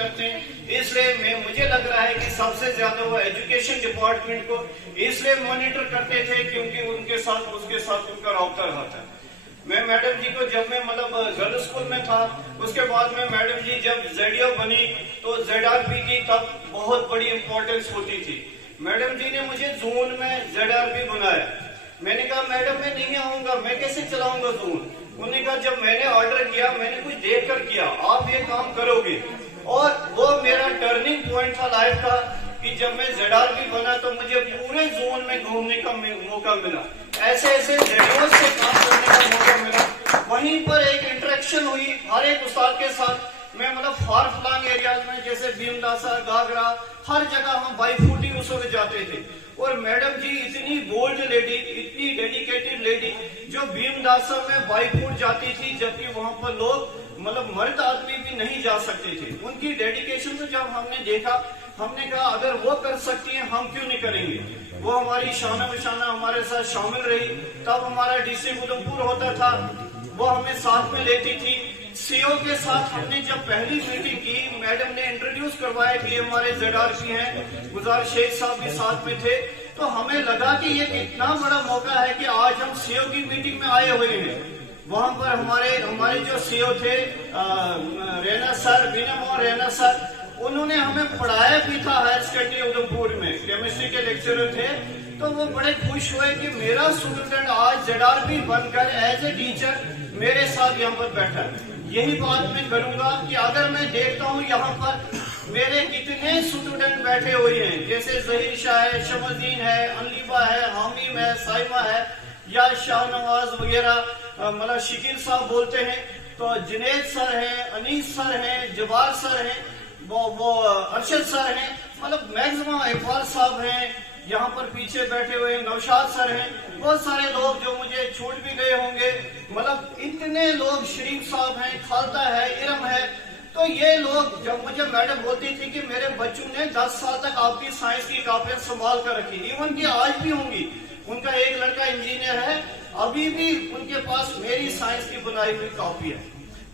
करते हैं, इसलिए मुझे लग रहा है कि सबसे ज्यादा वो एजुकेशन डिपार्टमेंट को इसलिए मॉनिटर करते थे क्योंकि उसके साथ उनका रौबता रहा था। मैं मैडम जी को जब मैं गर्ल्स स्कूल में था, उसके बाद में मैडम जी जब ZDO बनी तो ZRP की तब बहुत बड़ी इंपॉर्टेंस होती थी। मैडम जी ने मुझे जून में ZRP बनाया। मैंने कहा मैडम मैं नहीं आऊंगा, मैं कैसे चलाऊंगा जून। उन्होंने कहा जब मैंने ऑर्डर किया मैंने कुछ देख कर किया, आप ये काम करोगे। और वो मेरा टर्निंग पॉइंट था लाइफ का कि जब मैं ZRP बना तो मुझे पूरे जोन में घूमने का मौका मिला, ऐसे ZDO से काम करने का मौका मिला। वहीं पर एक इंटरेक्शन हुई हर एक उस्ताद के साथ। मैं फार फ्लंग एरियाज में जैसे भीमदासा, गागरा, हर जगह हम बाई फुट ही उस वक्त जाते थे। और मैडम जी इतनी बोल्ड लेडी, इतनी डेडिकेटेड लेडी जो भीमदासा में बाई फुट जाती थी, जबकि वहां पर लोग मर्द आदमी भी नहीं जा सकते थे। उनकी डेडिकेशन को जब हमने देखा, हमने कहा अगर वो कर सकती हैं हम क्यों नहीं करेंगे। वो हमारी शाना बशाना हमारे साथ शामिल रही। तब हमारा डिस्ट्रिक्ट उधमपुर होता था, वो हमें साथ में लेती थी। CO के साथ हमने जब पहली मीटिंग की, मैडम ने इंट्रोड्यूस करवाया कि हमारे ZRP हैं, गुजार शेख साहब भी साथ में थे। तो हमें लगा कि ये कितना बड़ा मौका है कि आज हम CO की मीटिंग में आए हुए हैं। वहां पर हमारे जो CO थे रैना सर, बीनामोहन रैना सर, उन्होंने हमें पढ़ाया भी था हायर सेकेंडरी उधमपुर में, केमिस्ट्री के लेक्चरर थे। तो वो बड़े खुश हुए कि मेरा स्टूडेंट आज ZRP बनकर एज ए टीचर मेरे साथ यहाँ पर बैठा है। यही बात मैं करूंगा कि अगर मैं देखता हूँ यहाँ पर मेरे कितने स्टूडेंट बैठे हुए हैं, जैसे जहीर शाह है, शमसुद्दीन है, अनलीबा है, हामिम है, साइमा है, या शाहनवाज वगैरह, शकील साहब बोलते हैं, तो जुनेद सर हैं, अनीस सर हैं, जबार सर हैं, वो अरशद सर हैं, मैक्सिमम इकबाल साहब हैं, यहाँ पर पीछे बैठे हुए नौशाद सर हैं, बहुत सारे लोग जो मुझे छूट भी गए होंगे। इतने लोग, शरीफ साहब हैं, खालदा है, इरम है। तो ये लोग जब मुझे मैडम बोलती थी कि मेरे बच्चों ने 10 साल तक आपकी साइंस की कॉपियां संभाल कर रखी, इवन की आज भी होंगी। उनका एक लड़का इंजीनियर है, अभी भी उनके पास मेरी साइंस की बनाई हुई कॉपी है।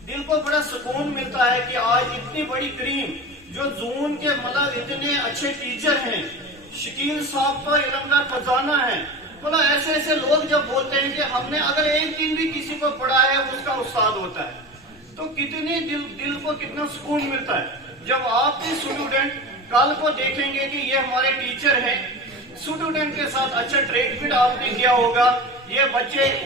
दिल को बड़ा सुकून मिलता है कि आज इतनी बड़ी क्रीम जो जून के इतने अच्छे टीचर हैं, शकील साहब तो इल्म का खजाना है। ऐसे लोग जब बोलते हैं कि हमने अगर एक दिन भी किसी को पढ़ा है उसका उस्ताद होता है, तो कितने दिल को कितना सुकून मिलता है जब आपके स्टूडेंट कल को देखेंगे कि ये हमारे टीचर हैं। स्टूडेंट के साथ अच्छा ट्रीटमेंट आपने किया होगा, ये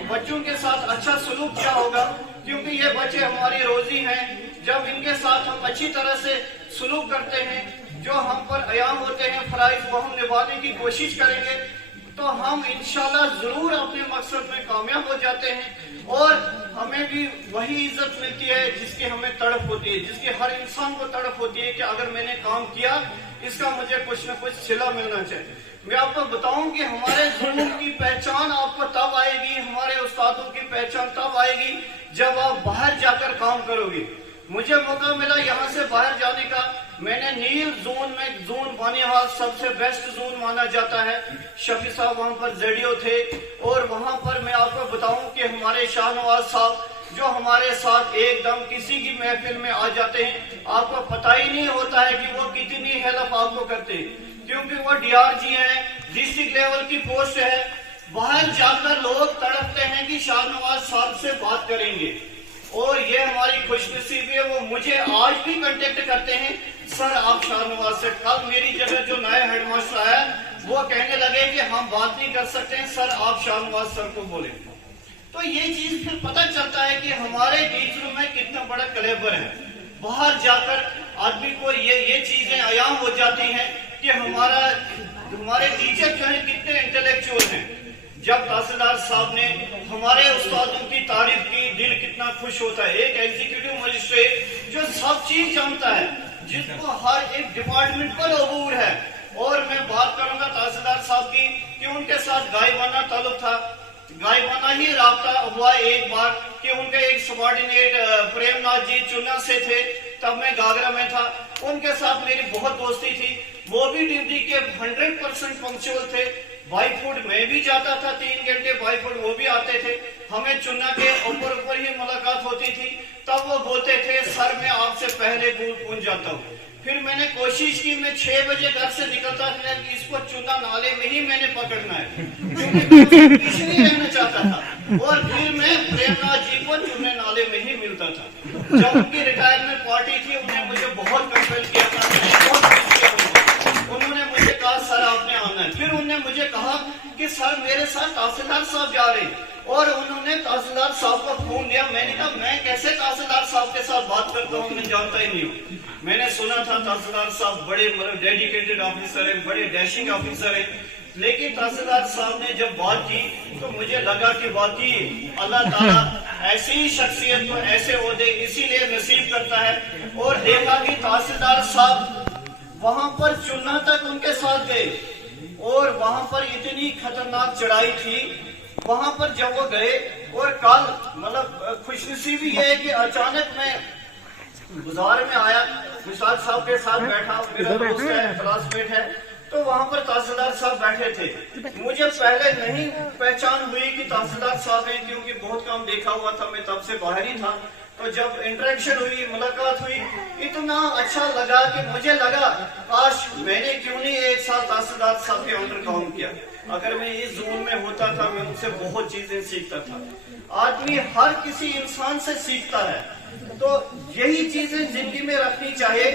बच्चों के साथ अच्छा सलूक किया होगा, क्योंकि ये बच्चे हमारी रोजी हैं। जब इनके साथ हम अच्छी तरह से सलूक करते हैं, जो हम पर अयाम होते हैं फराइज, वो हम निभाने की कोशिश करेंगे, तो हम इंशाल्लाह जरूर अपने मकसद में कामयाब हो जाते हैं। और हमें भी वही इज्जत मिलती है जिसकी हमें तड़प होती है, जिसकी हर इंसान को तड़प होती है कि अगर मैंने काम किया इसका मुझे कुछ न कुछ सिला मिलना चाहिए। मैं आपको बताऊं कि हमारे जुनून की पहचान आपको तब आएगी, हमारे उस्तादों की पहचान तब आएगी जब आप बाहर जाकर काम करोगे। मुझे मौका मिला यहाँ से बाहर जाने का। मैंने नील जोन में, जोन बानिहाल सबसे बेस्ट जोन माना जाता है। शफी साहब वहां पर ZDO थे, और वहां पर मैं आपको बताऊं कि हमारे शाहनवाज साहब जो हमारे साथ एकदम किसी की महफिल में आ जाते हैं, आपको पता ही नहीं होता है कि वो कितनी हेल्प आपको करते हैं, क्योंकि वो DRG है, डिस्ट्रिक्ट लेवल की पोस्ट है। बाहर जाकर लोग तड़पते हैं कि शाहनवाज साहब से बात करेंगे, और ये हमारी खुशनसीबी है, वो मुझे आज भी कांटेक्ट करते हैं, सर आप शाहनवाज से। कल मेरी जगह जो नया हेडमास्टर आया वो कहने लगे कि हम बात नहीं कर सकते हैं, सर आप शाहनवाज सर को बोले। तो ये चीज फिर पता चलता है कि हमारे टीचरों में कितना बड़ा कलेबर है। बाहर जाकर आदमी को ये चीजें अयाम हो जाती हैं कि हमारे टीचर जो है कितने इंटेलेक्चुअल हैं। जब तहसीलदार साहब ने हमारे उस्तादों की तारीफ की, दिल कितना खुश होता है। एक एग्जीक्यूटिव मजिस्ट्रेट जो सब चीज जानता है, जिसको हर एक डिपार्टमेंट पर अबूर है। और मैं बात करूंगा तहसीलदार साहब की कि उनके साथ गायबाना ताल्लुक था, गायबाना ही राब्ता हुआ एक बार कि उनके एक सबॉर्डिनेट प्रेमनाथ जी चुना से थे, तब मैं गागरा में था, उनके साथ मेरी बहुत दोस्ती थी। वो भी ड्यूटी के 100% पंक्चुअल थे। बाई फूड मैं भी जाता था 3 घंटे, बाई फूड वो भी आते थे। हमें चुन्ना के ऊपर ही मुलाकात होती थी। तब वो बोलते थे सर मैं आपसे पहले पहुंच जाता हूँ। फिर मैंने कोशिश की, मैं 6 बजे घर से निकलता था कि इसको चुना नाले में ही मैंने पकड़ना है, क्योंकि मैं पीछे नहीं रहना चाहता था। और फिर मैं प्रेमनाथ जी को चुने नाले में ही मिलता था। जब उनकी रिटायरमेंट पार्टी थी, उन्होंने मुझे बहुत कंपेल किया था, उन्होंने मुझे कहा सर आपने आना है। फिर उन्होंने मुझे कहा कि सर मेरे साथ तहसीलदार साहब जा रहे हैं, और उन्होंने तहसीलदार साहब को फोन दिया। मैंने कहा मैं कैसे तहसीलदार साहब के साथ बात करता हूँ, मैं जानता ही नहीं हूँ। मैंने सुना था तहसीलदार साहब बड़े डेडिकेटेड ऑफिसर हैं, बड़े डैशिंग ऑफिसर हैं, लेकिन तहसीलदार साहब ने जब बात की तो मुझे लगा कि वाकई अल्लाह ताला ऐसी ही शख्सियत को ऐसे ओहदे इसीलिए नसीब करता है। और देखा कि तहसीलदार साहब वहां पर चुना तक उनके साथ गए, और वहां पर इतनी खतरनाक चढ़ाई थी। वहां पर जब वो गए, और कल खुशनसीबी ये है कि अचानक मैं गुजार में आया, विशाल साहब के साथ बैठा, मेरा दोस्त है, क्लासमेट है, तो वहां पर तहसीलदार साहब बैठे थे। मुझे पहले नहीं पहचान हुई कि तहसीलदार साहब हैं, क्योंकि बहुत कम देखा हुआ था, मैं तब से बाहर ही था। तो जब इंटरेक्शन हुई, मुलाकात हुई, इतना अच्छा लगा कि मुझे लगा काश मैंने क्यों नहीं 1 साल तहसीलदार साहब के अंडर काम किया। अगर मैं इस जोन में होता था, मैं उनसे बहुत चीजें सीखता था। आदमी हर किसी इंसान से सीखता है, तो यही चीजें जिंदगी में रखनी चाहिए।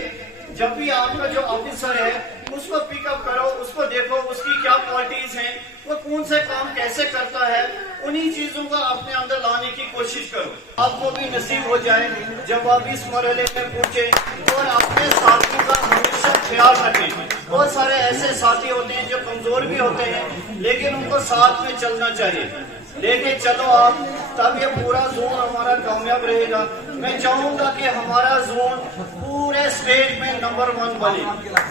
जब भी आपका जो ऑफिसर है उसको पिकअप करो, उसको देखो उसकी क्या क्वालिटीज हैं, वो कौन से काम कैसे करता है, उन्हीं चीजों को अपने अंदर लाने की कोशिश करो। आपको भी नसीब हो जाए जब आप इस मरहले में पहुंचे, और अपने साथियों का हमेशा ख्याल रखें। बहुत सारे ऐसे साथी होते हैं जो कमजोर भी होते हैं, लेकिन उनको साथ में चलना चाहिए, लेके चलो आप, तब ये पूरा जोन हमारा कामयाब रहेगा। मैं चाहूंगा कि हमारा जोन पूरे स्टेट में नंबर 1 बने।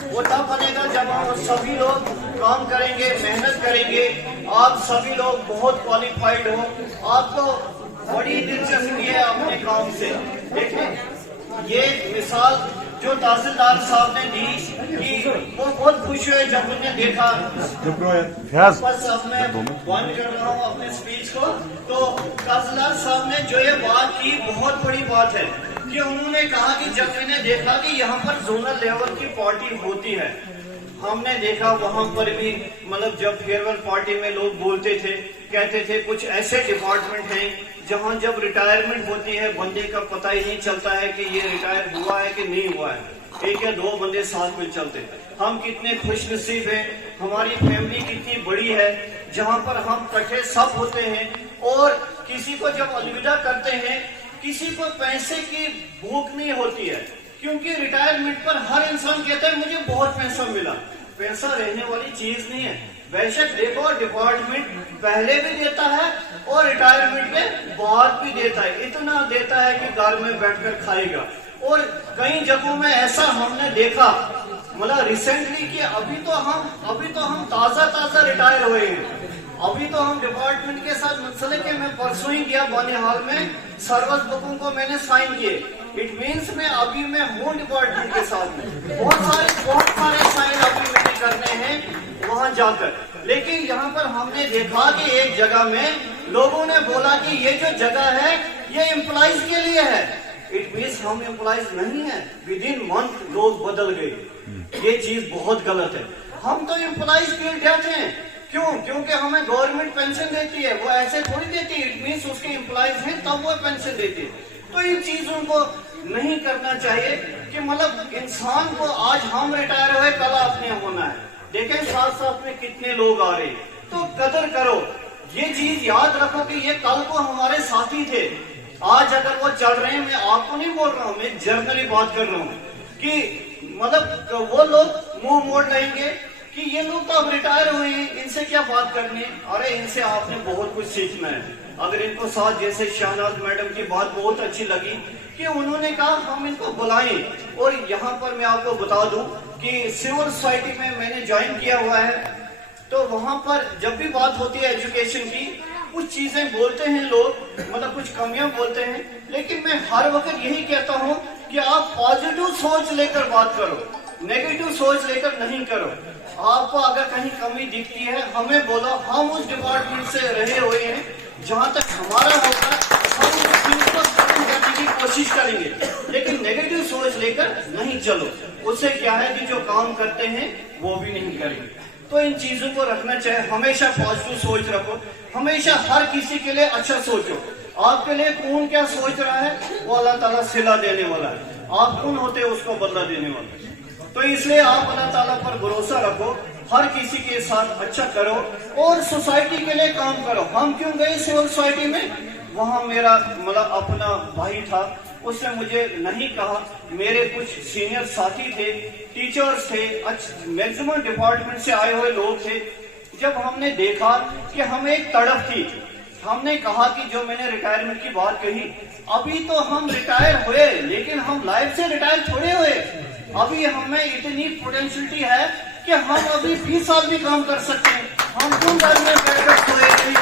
वो तब बनेगा जब हम सभी लोग काम करेंगे, मेहनत करेंगे। आप सभी लोग बहुत क्वालिफाइड हो, आपको बड़ी दिलचस्पी है अपने काम से। देखिए ये मिसाल जो तहसीलदार साहब ने दी कि वो बहुत खुश हुए जब उन्हें देखा। बस अब मैं बंद कर रहा हूँ अपने स्पीच को। तो तहसीलदार साहब ने जो ये बात की बहुत बड़ी बात है कि उन्होंने कहा कि जब मैंने देखा कि यहाँ पर जोनल लेवल की पार्टी होती है, हमने देखा वहां पर भी जब फेयरवेल पार्टी में लोग बोलते थे, कहते थे कुछ ऐसे डिपार्टमेंट हैं जहां जब रिटायरमेंट होती है बंदे का पता ही नहीं चलता है कि ये रिटायर हुआ है कि नहीं हुआ है, 1 या 2 बंदे साथ में चलते। हम कितने खुश नसीब हैं, हमारी फैमिली कितनी बड़ी है जहां पर हम इकट्ठे सब होते हैं, और किसी को जब अलविदा करते हैं किसी को पैसे की भूख नहीं होती है, क्योंकि रिटायरमेंट पर हर इंसान कहता है मुझे बहुत पैसा मिला। पैसा रहने वाली चीज नहीं है। बेशक देखो डिपार्टमेंट पहले भी देता है और रिटायरमेंट के बाद भी देता है, इतना देता है कि घर में बैठकर खाएगा। और कई जगहों में ऐसा हमने देखा रिसेंटली कि अभी तो हम ताजा रिटायर हुए हैं। अभी तो हम डिपार्टमेंट के साथ मसले के मैं परसों ही गया बानिहाल में, सर्विस बुकों को मैंने साइन किए। इट मीन्स मैं हूँ डिपार्टमेंट के साथ में, बहुत सारे साइन अभी मैंने करने हैं वहां जाकर। लेकिन यहाँ पर हमने देखा कि एक जगह में लोगों ने बोला कि ये जो जगह है ये एम्प्लॉइज के लिए है। इट मीन्स हम एम्प्लॉइज नहीं है, विद इन मंथ लोग बदल गए। ये चीज बहुत गलत है। हम तो एम्प्लॉइज के डेथ हैं, क्यों? क्योंकि हमें गवर्नमेंट पेंशन देती है, वो ऐसे थोड़ी देती है। इट मीन्स उसके एम्प्लॉइज हैं तब वो पेंशन देती है। तो इन चीजों को नहीं करना चाहिए कि इंसान को आज हम रिटायर हुए कल आपने होना है। देखें साथ साथ में कितने लोग आ रहे हैं, तो कदर करो। ये चीज याद रखो कि ये कल को हमारे साथी थे, आज अगर वो चल रहे हैं, मैं आपको नहीं बोल रहा हूँ, मैं जनरली बात कर रहा हूँ कि वो लोग मुंह मोड़ लेंगे कि ये लोग तो अब रिटायर हुए हैं, इनसे क्या बात करनी है। अरे इनसे आपने बहुत कुछ सीखना है। अगर इनको साथ, जैसे शहनाज मैडम की बात बहुत अच्छी लगी कि उन्होंने कहा हम इनको बुलाएं। और यहाँ पर मैं आपको बता दूं कि सिविल सोसाइटी में मैंने ज्वाइन किया हुआ है, तो वहां पर जब भी बात होती है एजुकेशन की, कुछ चीजें बोलते हैं लोग, कुछ कमियां बोलते हैं, लेकिन मैं हर वक्त यही कहता हूँ کہ آپ پازیٹو سوچ لے کر بات کرو, نیگیٹو سوچ لے کر نہیں کرو. آپ کو اگر کہیں کمی دکھتی ہے ہمیں بولو, ہم اس ڈپارٹمنٹ سے رہے ہوئے ہیں, جہاں تک ہمارا ہوگا ہم اس چیز کو ختم کرنے کی کوشش کریں گے, لیکن نیگیٹو سوچ لے کر نہیں چلو. اس سے کیا ہے کہ جو کام کرتے ہیں وہ بھی نہیں کریں گے. تو ان چیزوں کو رکھنا چاہیے, ہمیشہ پازیٹو سوچ رکھو, ہمیشہ ہر کسی کے لیے اچھا سوچو. آپ کے لیے کون کیا سوچ رہا ہے وہ اللہ تعالیٰ صلہ دینے والا ہے, آپ کون ہوتے ہیں اس کو بدلہ دینے والا. تو اس لیے آپ اللہ تعالیٰ پر بھروسہ رکھو, ہر کسی کے ساتھ اچھا کرو اور سوسائٹی کے لیے کام کرو. ہم کیوں گئے سول سوسائٹی میں, وہاں میرا مطلب اپنا بھائی تھا, اس نے مجھے نہیں کہا, میرے کچھ سینئر ساتھی تھے, ٹیچرز تھے, میکسیمم ڈپارٹمنٹ سے آئے ہوئے لوگ تھے. جب ہم نے دیکھا کہ ہمیں ایک تڑپ تھی, ہم نے کہا کہ جو میں نے ریٹائرمنٹ کی بات کہی, ابھی تو ہم ریٹائر ہوئے لیکن ہم لائف سے ریٹائر تھوڑے ہوئے. ابھی ہمیں اتنی پوٹینشلٹی ہے کہ ہم ابھی 20 سال بھی کام کر سکتے ہیں. ہم کیوں گھر میں بیٹھ کر سوئے نہیں,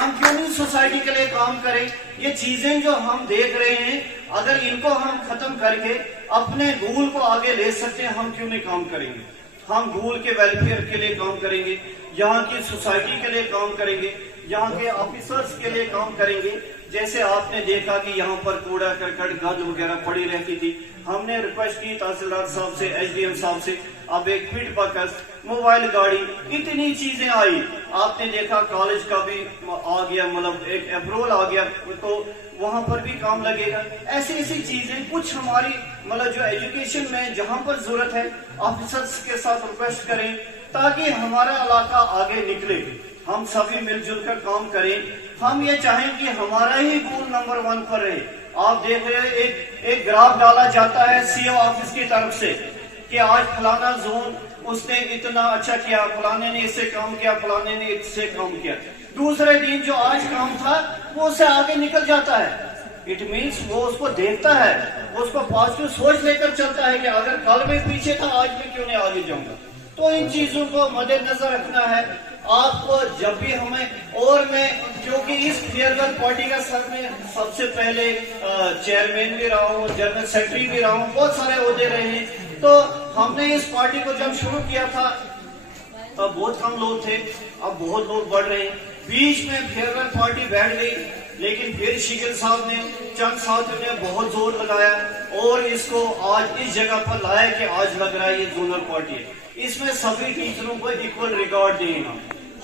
ہم کیوں نہیں سوسائٹی کے لیے کام کریں. یہ چیزیں جو ہم دیکھ رہے ہیں, اگر ان کو ہم ختم کر کے اپنے گول کو آگے لے سکتے ہیں, ہم کیوں نہیں کام کریں گے. ہم گول کے ویلفیئر کے لیے کام کریں گے, یہاں کی سوسائٹی کے لیے کام کریں گے, یہاں کے آفیسرز کے لیے کام کریں گے. جیسے آپ نے دیکھا کہ یہاں پر کوڑا کرکٹ گند وغیرہ پڑی رہتی تھی, ہم نے ریکویسٹ کی تحصیلدار صاحب سے, ایس ڈی ایم صاحب سے, اب ایک فٹ بکس, موبائل گاڑی, اتنی چیزیں آئی. آپ نے دیکھا کالج کا بھی آ گیا, مطلب ایک اپروول آ گیا, تو وہاں پر بھی کام لگے گا. ایسی ایسی چیزیں کچھ ہماری مطلب جو ایجوکیشن میں جہاں پر ضرورت ہے آفیسرز کے ساتھ ریکویسٹ کریں تاکہ ہمارا علاقہ آگے نکلے. ہم سبھی مل جل کر کام کریں. ہم یہ چاہیں کہ ہمارا ہی گول نمبر 1 پر رہے. آپ دیکھ رہے ہیں ایک گراف ڈالا جاتا ہے سی او آفس کی طرف سے کہ آج فلانا زون اس نے اتنا اچھا کیا, فلانے نے اس سے کام کیا, فلانے نے اس سے کام کیا. دوسرے دن جو آج کام تھا وہ اس سے آگے نکل جاتا ہے. اٹ مینس وہ اس کو دیکھتا ہے, وہ اس کو پازیٹو سوچ لے کر چلتا ہے کہ اگر کل میں پیچھے تھا آج میں کیوں نہیں آگے جاؤں گا. تو ان چیزوں کو مد نظر رکھنا ہے آپ کو جب بھی ہمیں. اور میں کیونکہ اس فیئرویل پارٹی کا سر میں سب سے پہلے چیئرمین بھی رہا ہوں, جنرل سیکرٹری بھی رہا ہوں, بہت سارے عہدے رہے ہیں. تو ہم نے اس پارٹی کو جب شروع کیا تھا تب بہت کم لوگ تھے, اب بہت لوگ بڑھ رہے ہیں. بیچ میں فیئرویل پارٹی بیٹھ گئی, لیکن پھر شکل صاحب نے, چند ساتھیوں نے بہت زور لگایا اور اس کو آج اس جگہ پر لایا کہ آج لگ رہا ہے یہ زونل پارٹی ہے. اس میں سبھی ٹیچروں کو ایکول ریکارڈ دیں گا.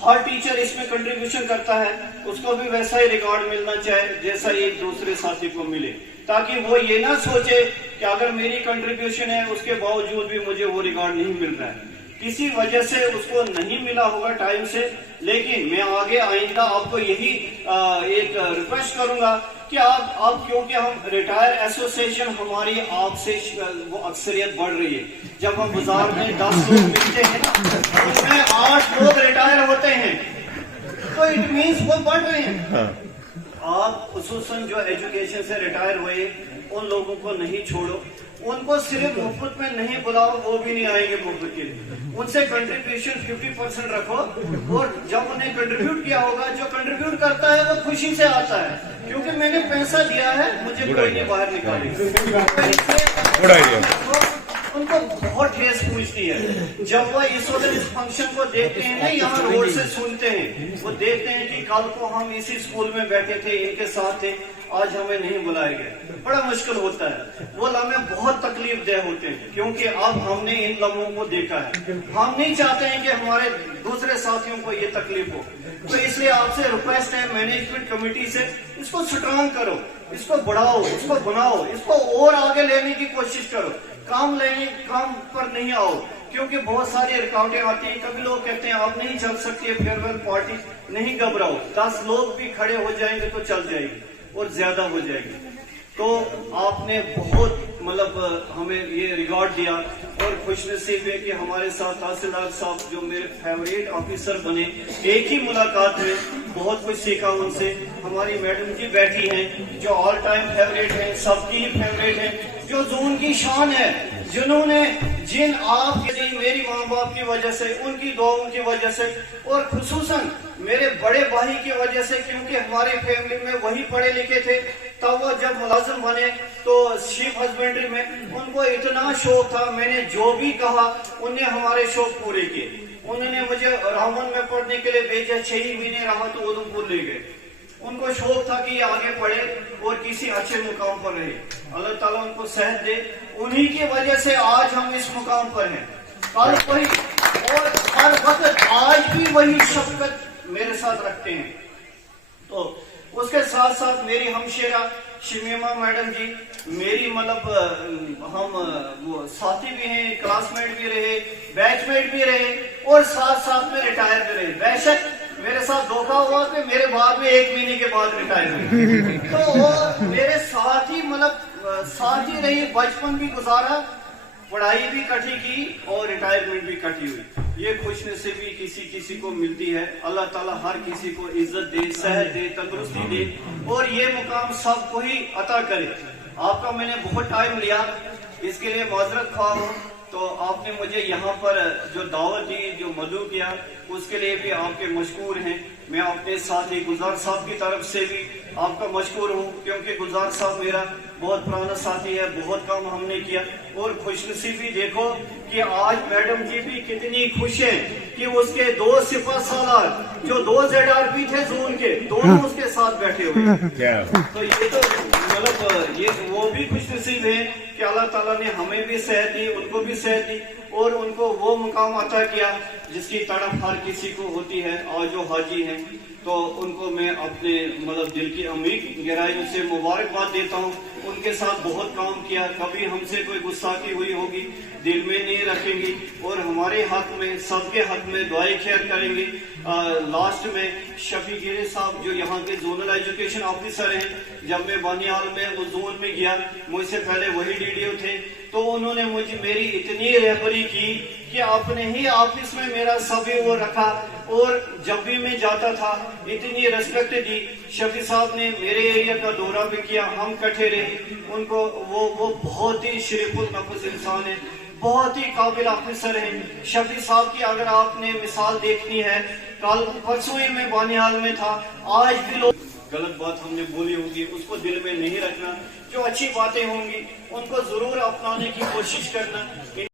ہر ٹیچر اس میں کنٹریبیوشن کرتا ہے, اس کو بھی ویسا ہی ریکارڈ ملنا چاہے جیسا ایک دوسرے ساتھی کو ملے, تاکہ وہ یہ نہ سوچے کہ اگر میری کنٹریبیوشن ہے اس کے باوجود بھی مجھے وہ ریکارڈ نہیں مل رہا ہے. کسی وجہ سے اس کو نہیں ملا ہوگا ٹائم سے, لیکن میں آگے آئندہ آپ کو یہی ایک ریکویسٹ کروں گا کہ آپ کیونکہ ہم ریٹائر ایسوسیشن ہماری آپ سے وہ اکثریت بڑھ رہی ہے. جب ہم بازار میں 10 لوگ ملتے ہیں نا, اس میں 8 لوگ ریٹائر ہوتے ہیں, تو اٹ مینس وہ بڑھ رہے ہیں. آپ خصوصاً جو ایجوکیشن سے ریٹائر ہوئے ان لوگوں کو نہیں چھوڑو, ان کو صرف مفت میں نہیں بلاؤ, وہ بھی نہیں آئیں گے مفت کے لیے. ان سے کنٹریبیوشن 50% رکھو, اور جب انہیں کنٹریبیوٹ کیا ہوگا, جو کنٹریبیوٹ کرتا ہے وہ خوشی سے آتا ہے کیونکہ میں نے پیسہ دیا ہے, مجھے کوئی نہیں باہر نکالے. ان کو بہت ٹھیس پوچھتی ہے جب وہ اس وقت اس فنکشن کو دیکھتے ہیں نا, یہاں روڈ سے سنتے ہیں, وہ دیکھتے ہیں کہ کل کو ہم اسی اسکول میں بیٹھے تھے, ان کے ساتھ تھے, آج ہمیں نہیں بلائے گئے. بڑا مشکل ہوتا ہے, وہ لمحے بہت تکلیف دہ ہوتے ہیں کیونکہ اب ہم نے ان لمحوں کو دیکھا ہے. ہم نہیں چاہتے ہیں کہ ہمارے دوسرے ساتھیوں کو یہ تکلیف ہو. تو اس لیے آپ سے ریکویسٹ ہے مینجمنٹ کمیٹی سے, اس کو سٹرانگ کرو, اس کو بڑھاؤ, اس کو بناؤ, اس کو اور آگے لینے کی کوشش کرو. کام پر نہیں آؤ کیونکہ بہت ساری رکاوٹیں آتی ہیں. کبھی لوگ کہتے ہیں آپ نہیں چل سکتے فیئرویل پارٹی, نہیں گھبراؤ, 10 لوگ بھی کھڑے ہو جائیں گے تو چل جائے گی اور زیادہ ہو جائے گی. تو آپ نے بہت مطلب ہمیں یہ ریکارڈ دیا, اور خوش نصیب ہے کہ ہمارے ساتھ تحصیلدار صاحب جو میرے فیوریٹ آفیسر بنے, ایک ہی ملاقات میں بہت کچھ سیکھا ان سے. ہماری میڈم جی بیٹھی ہیں جو آل ٹائم فیوریٹ ہیں, سب کی فیوریٹ ہیں, جو زون کی شان ہے, جنہوں نے جن آپ کے لیے میری ماں باپ کی وجہ سے, ان کی دعاؤں کی وجہ سے, اور خصوصاً میرے بڑے بھائی کی وجہ سے, کیونکہ ہماری فیملی میں وہی پڑھے لکھے تھے, तब वो जब मुलाजिम बने तो शीप हस्बेंड्री में उनको इतना शौक था, मैंने जो भी कहा उन्हें हमारे शौक पूरे किए। उन्होंने मुझे रामन में पढ़ने के लिए भेजा, 6 महीने रहा तो उधमपुर ले गए। उनको शौक था कि ये आगे पढ़े और किसी अच्छे मुकाम पर रहे। अल्लाह ताला उनको सेहत दे। उन्हीं की वजह से आज हम इस मुकाम पर हैं। कल वही और हर वक्त आज भी वही शफकत मेरे साथ रखते हैं। तो उसके साथ साथ मेरी हमशेरा शमीमा मैडम जी मेरी मतलब हम वो साथी भी हैं, क्लासमेट भी रहे, बैचमेट भी रहे और साथ साथ में रिटायर भी रहे। बेशक मेरे साथ धोखा हुआ कि मेरे बाद में 1 महीने के बाद रिटायर हुए, तो वो मेरे साथ ही मतलब साथ ही रही, बचपन भी गुजारा, पढ़ाई भी कटी की और रिटायरमेंट भी कटी हुई। ये खुशनसीबी किसी किसी को मिलती है। अल्लाह ताला हर किसी को इज्जत दे, सेहत दे, तंदुरुस्ती दे और ये मुकाम सबको ही अता करे। आपका मैंने बहुत टाइम लिया, इसके लिए माजरत ख्वाह हूँ। तो आपने मुझे यहाँ पर जो दावत दी, जो मदू किया, उसके लिए भी आपके मशकूर हैं। मैं अपने साथी गुलजार साहब की तरफ से भी आपका मशकूर हूँ, क्योंकि गुलजार साहब मेरा बहुत पुराना साथी है, बहुत काम हमने किया। और खुशनसीबी देखो कि आज मैडम जी भी कितनी खुश हैं कि उसके 2 सिपा सालार जो 2 ZRP थे जोन के, दोनों उसके साथ बैठे हुए। तो ये तो मतलब ये वो भी खुशनसीब है कि अल्लाह ताला ने हमें भी सेहत दी, उनको भी सेहत दी और उनको वो मुकाम अता किया जिसकी तड़प हर किसी को होती है। और जो हाजी हैं तो उनको मैं अपने मतलब दिल की अमीर गहराइयों से मुबारकबाद देता हूँ। उनके साथ बहुत काम किया, कभी हमसे कोई गुस्साखी हुई होगी दिल में नहीं रखेंगी और हमारे हक में, सबके हक में दुआई खैर करेंगे। लास्ट में शफी गिरे साहब जो यहाँ के जोनल एजुकेशन ऑफिसर हैं, जब मैं बानियाल में उस जोन में गया, मुझसे पहले वही DDO थे, तो उन्होंने मुझे मेरी इतनी रहबरी की कि अपने ही ऑफिस में मेरा सभी वो रखा और जब भी मैं जाता था इतनी रेस्पेक्ट दी। शफी साहब ने मेरे एरिया का दौरा भी किया, हम इकट्ठे रहे। उनको वो बहुत ही शरीफुल नफ्स इंसान है, बहुत ही काबिल ऑफिसर है। शफी साहब की अगर आपने मिसाल देखनी है, कल परसों ही मैं बानियाल में था, आज भी लोग गलत बात हमने बोली होगी उसको दिल में नहीं रखना, जो अच्छी बातें होंगी उनको जरूर अपनाने की कोशिश करना।